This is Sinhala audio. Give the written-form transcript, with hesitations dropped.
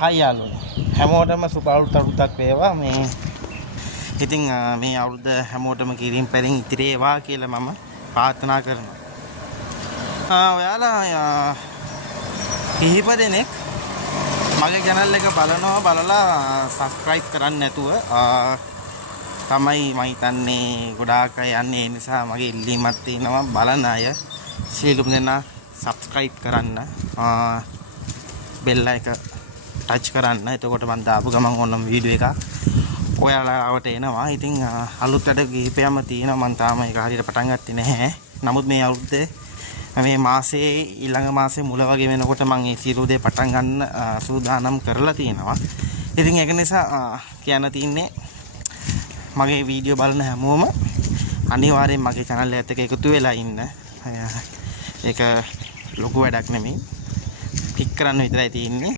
හයි යාළුවනේ. හැමෝටම සුබ අවුරුද්දක් වේවා. මේ ඉතින් මේ අවුරුද්ද හැමෝටම කිරින් පෙරින් ඉතිරි වේවා කියලා මම ප්‍රාර්ථනා කරනවා. ඔයාලා කිහිප දෙනෙක් මගේ channel එක බලලා subscribe කරන්නේ නැතුව තමයි මම හිතන්නේ ගොඩාක් අය යන්නේ. ඒ නිසා මගේ ඉල්ලීමක් තියෙනවා බලන අය සියලුම දෙනා subscribe කරන්න. bell එක touch කරන්න. එතකොට මම දාපු ගමන් ඕනම වීඩියෝ එක ඔයාලට එනවා. ඉතින් අලුත් වැඩ කිහිපයක්ම තියෙනවා. මම තාම ඒක හරියට පටන් ගත්තේ නැහැ. නමුත් මේ අවුරුද්දේ මේ මාසේ ඊළඟ මාසේ මුල වගේ වෙනකොට මම මේ සියලු දේ පටන් ගන්න සූදානම් කරලා තියෙනවා. ඉතින් ඒක නිසා කියන්න තියෙන්නේ මගේ වීඩියෝ බලන හැමෝම අනිවාර්යෙන් මගේ channel එකත් එක්ක එකතු වෙලා ඉන්න. ඒක ලොකු වැඩක් නෙමෙයි. ක්ලික් කරන්න විතරයි තියෙන්නේ.